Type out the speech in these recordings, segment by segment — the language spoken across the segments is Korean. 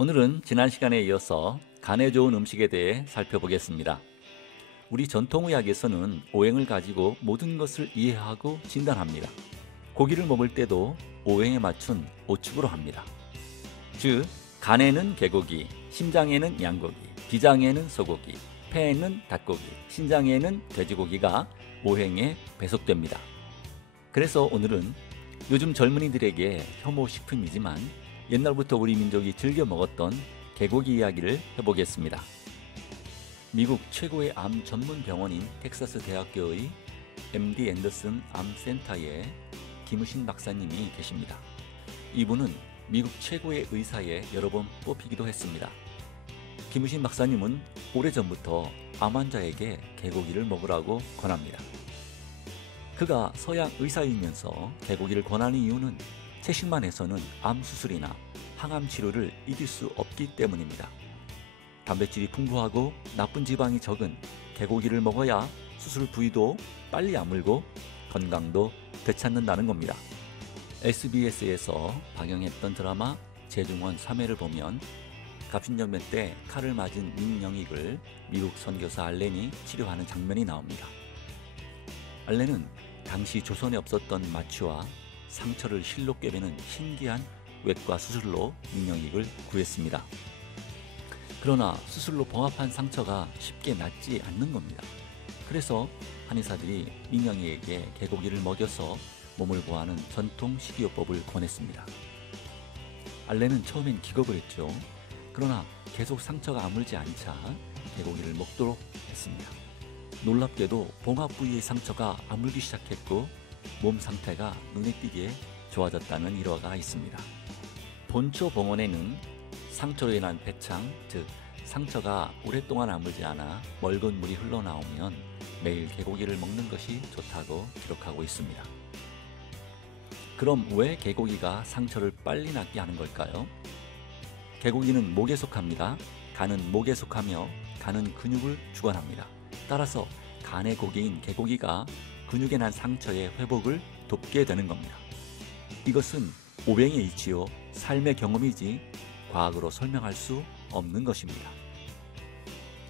오늘은 지난 시간에 이어서 간에 좋은 음식에 대해 살펴보겠습니다. 우리 전통의학에서는 오행을 가지고 모든 것을 이해하고 진단합니다. 고기를 먹을 때도 오행에 맞춘 오축으로 합니다. 즉, 간에는 개고기, 심장에는 양고기, 비장에는 소고기, 폐에는 닭고기, 신장에는 돼지고기가 오행에 배속됩니다. 그래서 오늘은 요즘 젊은이들에게 혐오식품이지만 옛날부터 우리 민족이 즐겨 먹었던 개고기 이야기를 해보겠습니다. 미국 최고의 암 전문 병원인 텍사스 대학교의 MD 앤더슨 암센터에 김우신 박사님이 계십니다. 이분은 미국 최고의 의사에 여러 번 뽑히기도 했습니다. 김우신 박사님은 오래전부터 암 환자에게 개고기를 먹으라고 권합니다. 그가 서양 의사이면서 개고기를 권하는 이유는 채식만 해서는 암 수술이나 항암 치료를 이길 수 없기 때문입니다. 단백질이 풍부하고 나쁜 지방이 적은 개고기를 먹어야 수술 부위도 빨리 아물고 건강도 되찾는다는 겁니다. SBS에서 방영했던 드라마 재중원 3회를 보면 갑신전면 때 칼을 맞은 민영익을 미국 선교사 알렌이 치료하는 장면이 나옵니다. 알렌은 당시 조선에 없었던 마취와 상처를 실로 꿰매는 신기한 외과 수술로 민영익을 구했습니다. 그러나 수술로 봉합한 상처가 쉽게 낫지 않는 겁니다. 그래서 한의사들이 민영익에게 개고기를 먹여서 몸을 보호하는 전통 식이요법을 권했습니다. 알렌은 처음엔 기겁을 했죠. 그러나 계속 상처가 아물지 않자 개고기를 먹도록 했습니다. 놀랍게도 봉합 부위의 상처가 아물기 시작했고 몸 상태가 눈에 띄게 좋아졌다는 일화가 있습니다. 본초 봉원에는 상처로 인한 배창, 즉 상처가 오랫동안 아물지 않아 묽은 물이 흘러나오면 매일 개고기를 먹는 것이 좋다고 기록하고 있습니다. 그럼 왜 개고기가 상처를 빨리 낫게 하는 걸까요? 개고기는 목에 속합니다. 간은 목에 속하며 간은 근육을 주관합니다. 따라서 간의 고기인 개고기가 근육에 난 상처의 회복을 돕게 되는 겁니다. 이것은 오행의 이치요 삶의 경험이지 과학으로 설명할 수 없는 것입니다.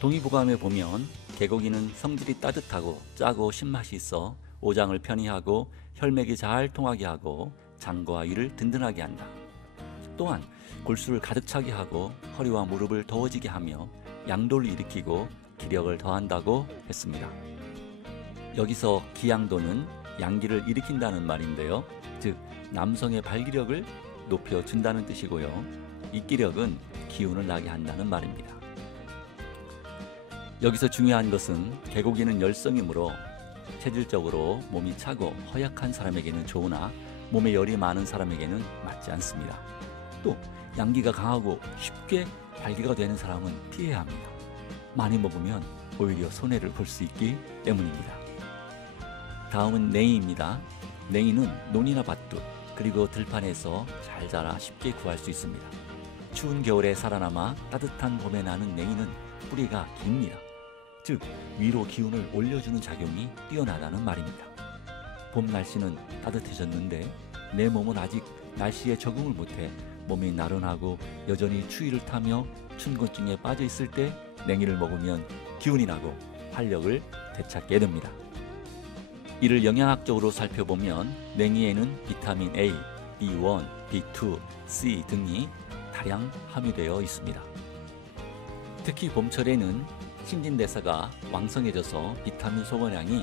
동의보감에 보면 개고기는 성질이 따뜻하고 짜고 신맛이 있어 오장을 편히하고 혈맥이 잘 통하게 하고 장과 위를 든든하게 한다. 또한 골수를 가득 차게 하고 허리와 무릎을 더워지게 하며 양도를 일으키고 기력을 더한다고 했습니다. 여기서 기양도는 양기를 일으킨다는 말인데요. 즉 남성의 발기력을 높여준다는 뜻이고요. 이기력은 기운을 나게 한다는 말입니다. 여기서 중요한 것은 개고기는 열성이므로 체질적으로 몸이 차고 허약한 사람에게는 좋으나 몸에 열이 많은 사람에게는 맞지 않습니다. 또 양기가 강하고 쉽게 발기가 되는 사람은 피해야 합니다. 많이 먹으면 오히려 손해를 볼 수 있기 때문입니다. 다음은 냉이입니다. 냉이는 논이나 밭둑 그리고 들판에서 잘 자라 쉽게 구할 수 있습니다. 추운 겨울에 살아남아 따뜻한 봄에 나는 냉이는 뿌리가 깁니다. 즉 위로 기운을 올려주는 작용이 뛰어나다는 말입니다. 봄 날씨는 따뜻해졌는데 내 몸은 아직 날씨에 적응을 못해 몸이 나른하고 여전히 추위를 타며 춘곤증에 빠져 있을 때 냉이를 먹으면 기운이 나고 활력을 되찾게 됩니다. 이를 영양학적으로 살펴보면 냉이에는 비타민 A, B1, B2, C 등이 다량 함유되어 있습니다. 특히 봄철에는 신진대사가 왕성해져서 비타민 소모량이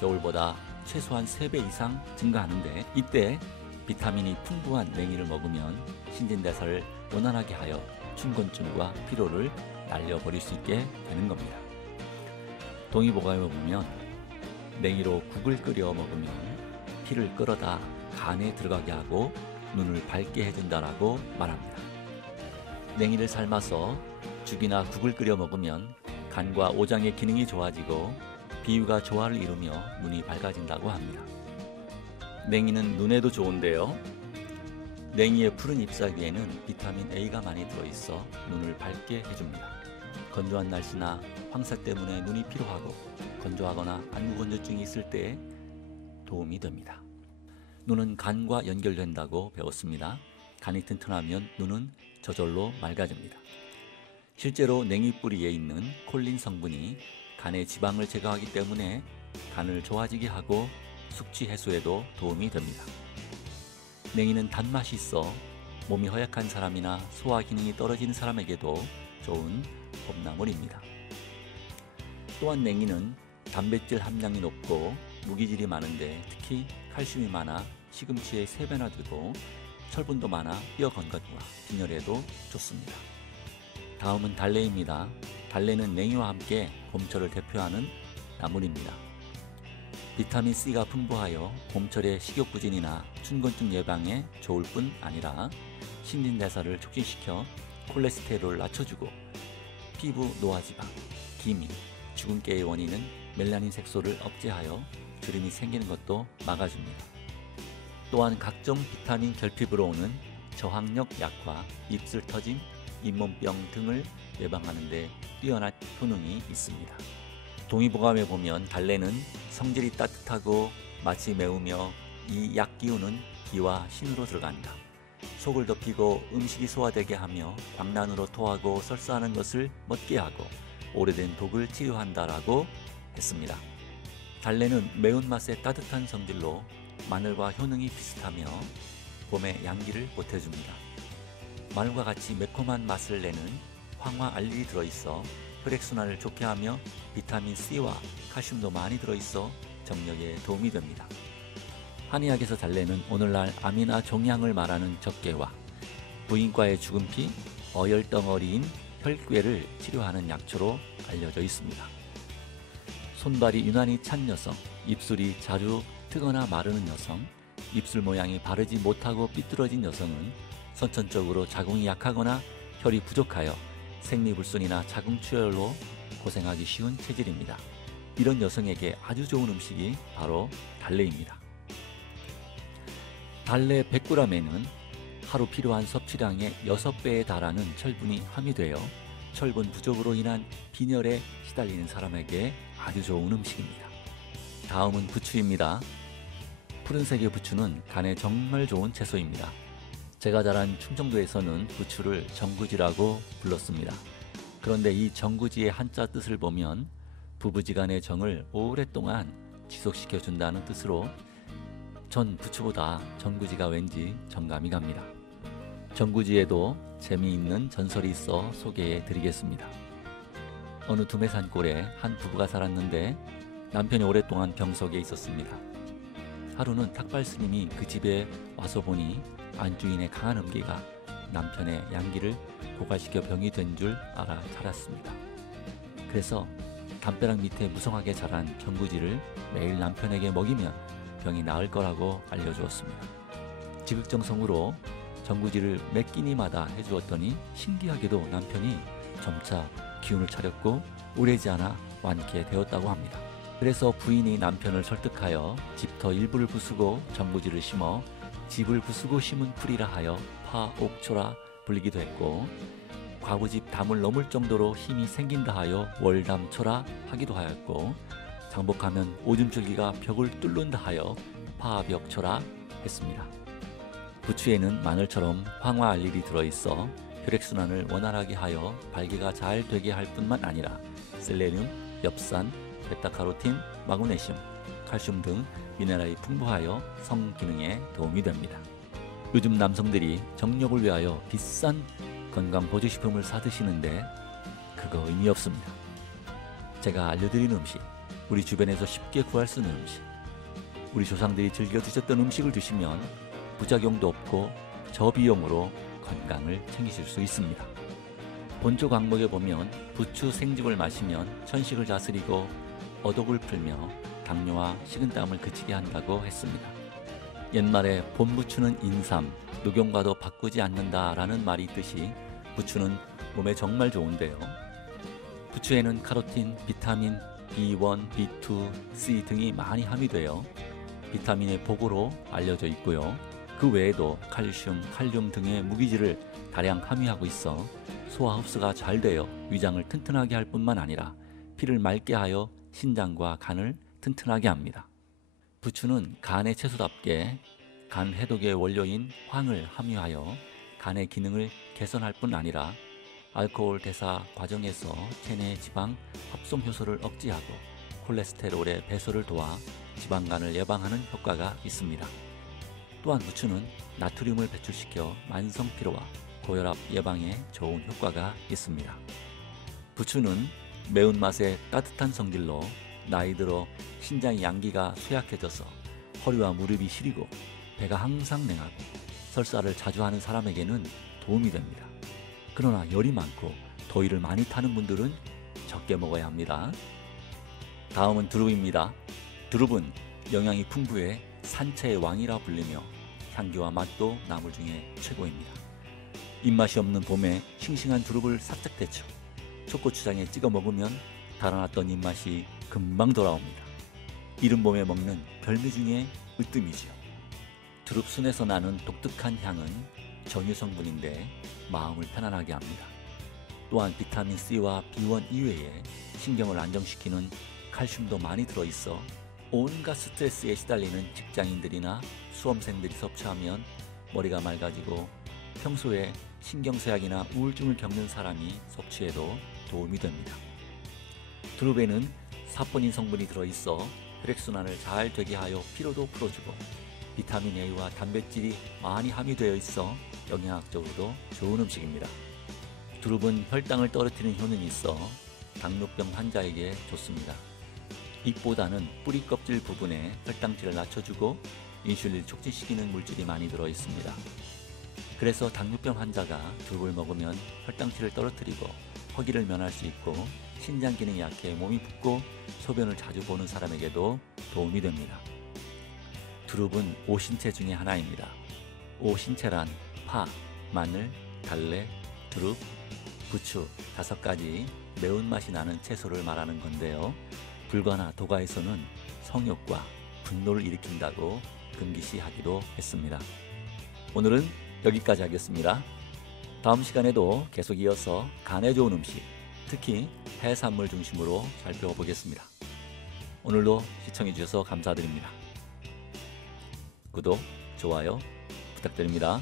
겨울보다 최소한 3배 이상 증가하는데 이때 비타민이 풍부한 냉이를 먹으면 신진대사를 원활하게 하여 춘곤증과 피로를 날려버릴 수 있게 되는 겁니다. 동의보감에 보면 냉이로 국을 끓여 먹으면 피를 끌어다 간에 들어가게 하고 눈을 밝게 해준다라고 말합니다. 냉이를 삶아서 죽이나 국을 끓여 먹으면 간과 오장의 기능이 좋아지고 비위가 조화를 이루며 눈이 밝아진다고 합니다. 냉이는 눈에도 좋은데요. 냉이의 푸른 잎사귀에는 비타민 A가 많이 들어있어 눈을 밝게 해줍니다. 건조한 날씨나 황사 때문에 눈이 피로하고 건조하거나 안구건조증이 있을 때 도움이 됩니다. 눈은 간과 연결된다고 배웠습니다. 간이 튼튼하면 눈은 저절로 맑아집니다. 실제로 냉이 뿌리에 있는 콜린 성분이 간의 지방을 제거하기 때문에 간을 좋아지게 하고 숙취 해소에도 도움이 됩니다. 냉이는 단맛이 있어 몸이 허약한 사람이나 소화 기능이 떨어진 사람에게도 좋은 봄나물입니다. 또한 냉이는 단백질 함량이 높고 무기질이 많은데 특히 칼슘이 많아 시금치의 3배나 되고 철분도 많아 뼈 건강과 빈혈에도 좋습니다. 다음은 달래입니다. 달래는 냉이와 함께 봄철을 대표하는 나물입니다. 비타민C가 풍부하여 봄철의 식욕부진이나 춘곤증 예방에 좋을 뿐 아니라 신진대사를 촉진시켜 콜레스테롤을 낮춰주고 피부 노화지방, 기미, 주근깨의 원인인 멜라닌 색소를 억제하여 주름이 생기는 것도 막아줍니다. 또한 각종 비타민 결핍으로 오는 저항력 약화, 입술 터짐, 잇몸병 등을 예방하는 데 뛰어난 효능이 있습니다. 동의보감에 보면 달래는 성질이 따뜻하고 맛이 매우며 이 약기운은 기와 신으로 들어간다. 속을 덮이고 음식이 소화되게 하며 광란으로 토하고 설사하는 것을 멎게 하고 오래된 독을 치료한다라고 했습니다. 달래는 매운맛의 따뜻한 성질로 마늘과 효능이 비슷하며 봄의 양기를 보태줍니다. 마늘과 같이 매콤한 맛을 내는 황화알릴이 들어있어 혈액순환을 좋게 하며 비타민C와 칼슘도 많이 들어있어 정력에 도움이 됩니다. 한의학에서 달래는 오늘날 암이나 종양을 말하는 적개와 부인과의 주근피, 어혈덩어리인 혈괴를 치료하는 약초로 알려져 있습니다. 손발이 유난히 찬 여성, 입술이 자주 트거나 마르는 여성, 입술 모양이 바르지 못하고 삐뚤어진 여성은 선천적으로 자궁이 약하거나 혈이 부족하여 생리불순이나 자궁출혈로 고생하기 쉬운 체질입니다. 이런 여성에게 아주 좋은 음식이 바로 달래입니다. 달래 100g에는 하루 필요한 섭취량의 6배에 달하는 철분이 함유되어 철분 부족으로 인한 빈혈에 시달리는 사람에게 아주 좋은 음식입니다. 다음은 부추입니다. 푸른색의 부추는 간에 정말 좋은 채소입니다. 제가 자란 충청도에서는 부추를 정구지라고 불렀습니다. 그런데 이 정구지의 한자 뜻을 보면 부부지간의 정을 오랫동안 지속시켜준다는 뜻으로 전 부추보다 정구지가 왠지 정감이 갑니다. 정구지에도 재미있는 전설이 있어 소개해 드리겠습니다. 어느 두메산골에 한 부부가 살았는데 남편이 오랫동안 병석에 있었습니다. 하루는 탁발 스님이 그 집에 와서 보니 안주인의 강한 음기가 남편의 양기를 고갈시켜 병이 된 줄 알았습니다. 그래서 담벼락 밑에 무성하게 자란 정구지를 매일 남편에게 먹이면 병이 나을 거라고 알려주었습니다. 지극정성으로 정구지를 몇 끼니마다 해주었더니 신기하게도 남편이 점차 기운을 차렸고 오래지 않아 완쾌되었다고 합니다. 그래서 부인이 남편을 설득하여 집터 일부를 부수고 정구지를 심어 집을 부수고 심은 풀이라 하여 파옥초라 불리기도 했고 과부집 담을 넘을 정도로 힘이 생긴다 하여 월담초라 하기도 하였고 장복하면 오줌줄기가 벽을 뚫는다 하여 파벽초라 했습니다. 부추에는 마늘처럼 황화알릴이 들어있어 혈액순환을 원활하게 하여 발기가 잘 되게 할 뿐만 아니라 셀레늄, 엽산, 베타카로틴, 마그네슘, 칼슘 등 미네랄이 풍부하여 성기능에 도움이 됩니다. 요즘 남성들이 정력을 위하여 비싼 건강보조식품을 사 드시는데 그거 의미 없습니다. 제가 알려드리는 음식, 우리 주변에서 쉽게 구할 수 있는 음식, 우리 조상들이 즐겨 드셨던 음식을 드시면 부작용도 없고 저비용으로 건강을 챙기실 수 있습니다. 본초 강목에 보면 부추 생즙을 마시면 천식을 다스리고 어독을 풀며 당뇨와 식은땀을 그치게 한다고 했습니다. 옛말에 봄부추는 인삼, 녹용과도 바꾸지 않는다라는 말이 있듯이 부추는 몸에 정말 좋은데요. 부추에는 카로틴, 비타민 B1, B2, C 등이 많이 함유되어 비타민의 보고로 알려져 있고요. 그 외에도 칼슘, 칼륨 등의 무기질을 다량 함유하고 있어 소화 흡수가 잘 되어 위장을 튼튼하게 할 뿐만 아니라 피를 맑게 하여 신장과 간을 튼튼하게 합니다. 부추는 간의 채소답게 간 해독의 원료인 황을 함유하여 간의 기능을 개선할 뿐 아니라 알코올 대사 과정에서 체내 지방 합성 효소를 억제하고 콜레스테롤의 배설을 도와 지방간을 예방하는 효과가 있습니다. 또한 부추는 나트륨을 배출시켜 만성 피로와 고혈압 예방에 좋은 효과가 있습니다. 부추는 매운맛의 따뜻한 성질로 나이 들어 신장의 양기가 쇠약해져서 허리와 무릎이 시리고 배가 항상 냉하고 설사를 자주 하는 사람에게는 도움이 됩니다. 그러나 열이 많고 더위를 많이 타는 분들은 적게 먹어야 합니다. 다음은 두릅입니다. 두릅은 영양이 풍부해 산채의 왕이라 불리며 향기와 맛도 나물 중에 최고입니다. 입맛이 없는 봄에 싱싱한 두릅을 살짝 데쳐 초고추장에 찍어 먹으면 달아났던 입맛이 금방 돌아옵니다. 이른 봄에 먹는 별미 중에 으뜸이지요. 두릅순에서 나는 독특한 향은 전유 성분인데 마음을 편안하게 합니다. 또한 비타민 C와 B1 이외에 신경을 안정시키는 칼슘도 많이 들어있어 온갖 스트레스에 시달리는 직장인들이나 수험생들이 섭취하면 머리가 맑아지고 평소에 신경쇠약이나 우울증을 겪는 사람이 섭취해도 도움이 됩니다. 두릅에는 사포닌 성분이 들어있어 혈액순환을 잘 되게 하여 피로도 풀어주고 비타민 A와 단백질이 많이 함유되어 있어 영양학적으로도 좋은 음식입니다. 두릅은 혈당을 떨어뜨리는 효능이 있어 당뇨병 환자에게 좋습니다. 잎보다는 뿌리 껍질 부분에 혈당치를 낮춰주고 인슐린을 촉진시키는 물질이 많이 들어있습니다. 그래서 당뇨병 환자가 두릅을 먹으면 혈당치를 떨어뜨리고 허기를 면할 수 있고 신장 기능이 약해 몸이 붓고 소변을 자주 보는 사람에게도 도움이 됩니다. 두릅은 오신채 중에 하나입니다. 오신채란 파, 마늘, 달래, 두릅, 부추 5가지 매운맛이 나는 채소를 말하는 건데요. 불과나 도가에서는 성욕과 분노를 일으킨다고 금기시하기도 했습니다. 오늘은 여기까지 하겠습니다. 다음 시간에도 계속 이어서 간에 좋은 음식, 특히 해산물 중심으로 살펴보겠습니다. 오늘도 시청해주셔서 감사드립니다. 구독, 좋아요 부탁드립니다.